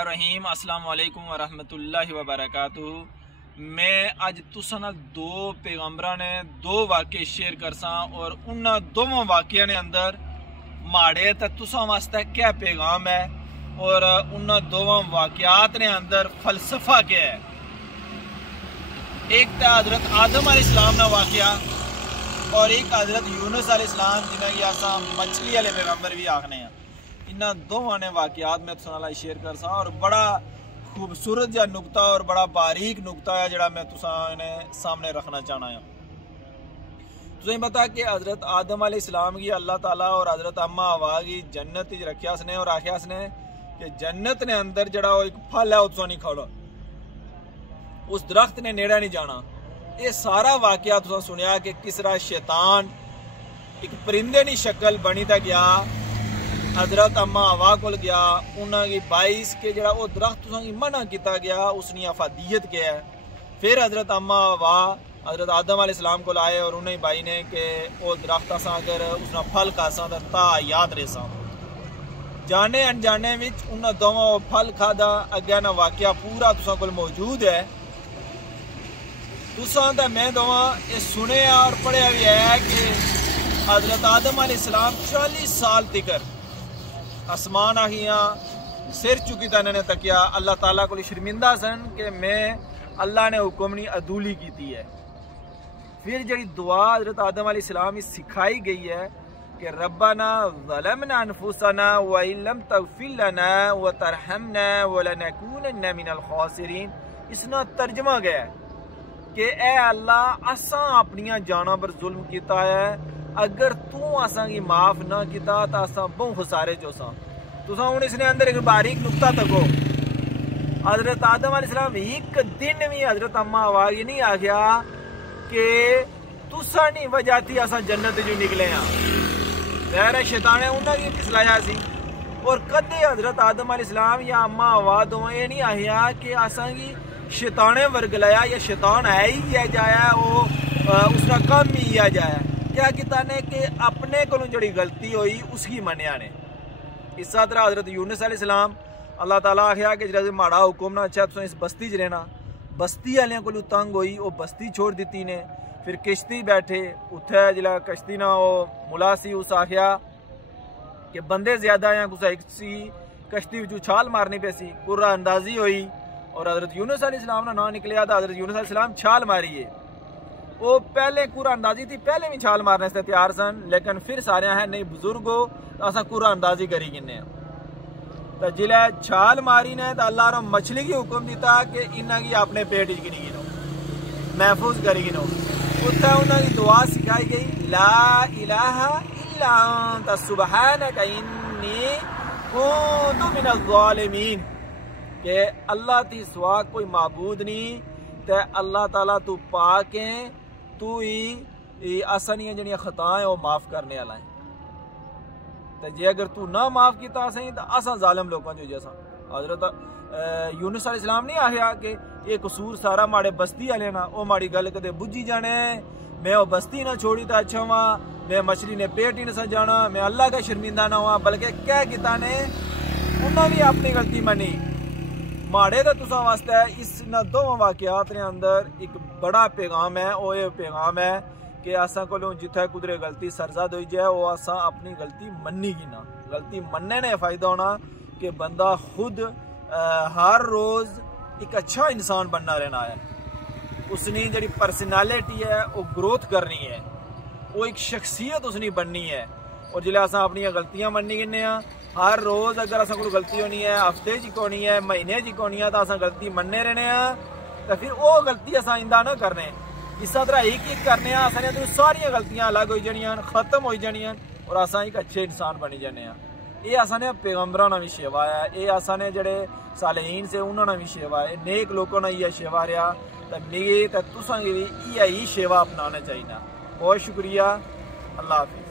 रहीम अस्सलाम वालेकुम वरहमतुल्लाहि वबरकातुहू। मैं अज तुसां नाल दो पैगंबरां ने दो वाक़े शेयर करसा और उन्हां दोवां वाक़ियां ने अंदर माड़े ते तुसां वास्ते क्या पैगाम है और उन्हां दोवां वाक़ियात ने अंदर फलसफा क्या है। एक तो हज़रत आदम अलैहिस्सलाम ना वाक़या और एक हज़रत यूनुस अलैहिस्सलाम जिन्हें कि असां मछली वाले पैगंबर भी आखने हैं। इन्हां दोवां ने वाक़यात मैं तुसां नाल शेयर करसा और बड़ा खूबसूरत जा नुकता और बड़ा बारीक नुकता है जिहड़ा मैं तुसां ने सामने रखना चाहना है। तुसें पता कि हज़रत आदम अलैहिस्सलाम की अल्लाह ताला और हज़रत अम्मा हवा की जन्नत च रखिया उसने और आखिया उसने कि जन्नत ने अंदर जड़ा एक फल है उसको नहीं खाना, उस दरख्त ने नेड़े नहीं जाना। ये सारा वाक़या तुसां सुनिया कि किस तरह शैतान एक परिंदे की शक्ल बनी ता गया, हज़रत अम्मा हवा को गया, उन्होंने बाइस के जरा वो दरख्त तुसां की मना किया गया उसकी अफादियत क्या है। फिर हज़रत अम्मा हवा हज़रत आदम अलैहिस्सलाम को आए और उन्हें भाई ने कि वो दरख्त असा अगर उसना फल खासा तो ता याद रेसा जाने अनजाने में उन्हें दोवां वो फल खादा। अगे ना वाक़या पूरा तुसां कोल मौजूद है, तुसां ते मैं दोवां ये सुने और पढ़िया भी है कि हज़रत आदम अलैहिस्सलाम 40 साल तिकर आसमान आखियाँ सिर चुकी था इन्होंने तकिया अल्लाह ताला को शर्मिंदा सन कि मैं अल्लाह ने हुक्म नहीं अदूली की है। फिर जी दुआ हज़रत आदम अलैहिस्सलाम सिखाई गई है कि रब्बना ज़लमना अनफुसना व इल्लम तग़फिर लना व तरहमना व लनकूनन्ना मिनल खासिरीन। इसना तर्जमा गया है कि ए अल्लाह असा अपनियां जाना पर जुल्म किया है, अगर तू असा की माफ ना किया तो असा बहु खसारे चो सा। तुसा हुण इसने अंदर एक बारीक नुकता तको हज़रत आदम अलैहिस्सलाम एक दिन भी हज़रत अम्मा हवा की नहीं आख्या कि तुसा नहीं वजह थी असा जन्नत जो निकले हाँ, ज़ाहिर है शैतान ने उन्हें फिसलाया सी। और कदे हज़रत आदम अलैहिस्सलाम या अम्मा हवा दोवें ये नहीं आख्या कि असा की शैताने वर्गलाया या शैतान है ही है जाया वो उसका कम ही आ जाया। क्या किता ने कि अपने को जड़ी गलती हुई उसकी मनिया ने। इस तरह हज़रत यूनुस अलैहिस्सलाम अल्लाह ताला आख्या कि जरा माड़ा हुक्म ना अच्छा तुम इस बस्ती च रहना, बस्ती वाले को तंग हुई वो बस्ती छोड़ दी ने। फिर किश्ती बैठे उत्थे जिला किश्ती ना वो मुला सी उस आख्या कि बंदे ज्यादा हैं कुछ एक सी कश्ती विचों छाल मारनी पे सी, कुर्रा अंदाजी हुई और हज़रत यूनुस अलैहिस्सलाम ना ना निकलिया था। हज़रत यूनुस अलैहिस्सलाम छाल मारी है, वो पहले कुर्रा अंदाजी थी, पहले भी छाल मारने से तैयार सन, लेकिन फिर सारे है नहीं बुजुर्ग हो असा कुर्रा अंदाजी करी गिने तो जिले छाल मारी ने तो अल्लाह ने मछली की हुक्म दिता कि इन्हां की अपने पेट च गिनी गिनो महफूज करी गिनो। उत्थे उन्होंने दुआ सिखाई गई ला इलाहा इल्ला अंता सुबहानक इन्नी कुन्तु मिनज़ ज़ालिमीन के अल्लाह ती सिवा कोई माबूद नहीं ते अल्लाह ताला तू पाक है, तू ही असानियां जड़ियां खताएं वो माफ करने वाला है। तो जे अगर तू ना माफ किया सही तो असा जालिम लोगों जो जैसा हज़रत यूनुस अलैहिस्सलाम नहीं आख्या कि ये कसूर सारा माड़े बस्ती वाले ना वो माड़ी गल कदे बुझी जाने, मैं वो बस्ती ना छोड़ी तो अच्छा हुआ, मैं मछली ने पेट ही ना जाना, मैं अल्लाह का शर्मिंदा ना हुआ, बल्कि क्या किता ने उन्होंने भी अपनी गलती मनी। माड़े तो तुसा वास्ते इस दो वाक़यात ने अंदर एक बड़ा पैगाम है। वो ये पैगाम है कि असा को जिथे कुदरे गलती सरजद हो जाए वो असा अपनी गलती मन्नी की ना। गलती मनने ने फायदा होना कि बंदा खुद हर रोज़ एक अच्छा इंसान बनना रहना है, उसकी जी पर्सनैलिटी है वो ग्रोथ करनी है, वो एक शख्सियत उसने बननी है। और जिले असा अपनी गलतियां मननी गिने हर रोज़ अगर असा कोई गलती होनी है हफ्ते च होनी है महीने च होनी है तो असा गलती मनने रहने तो फिर वो गलती असा इंदा ना करने। इस तरह एक करने असा तो सारिया गलतियां अलग हो जानियां खत्म हो जानियां और असा एक अच्छे इंसान बनी जाने। ये असा ने पैगंबरां ने भी शेवा है, ये असा ने जड़े सालेहीन से उन्होंने भी शेवा है, नेक लोगों ने यह शेवा रहा तो मेरे तो तुसां भी यही शेवा अपनाना चाहिए। बहुत शुक्रिया, अल्लाह हाफिज़।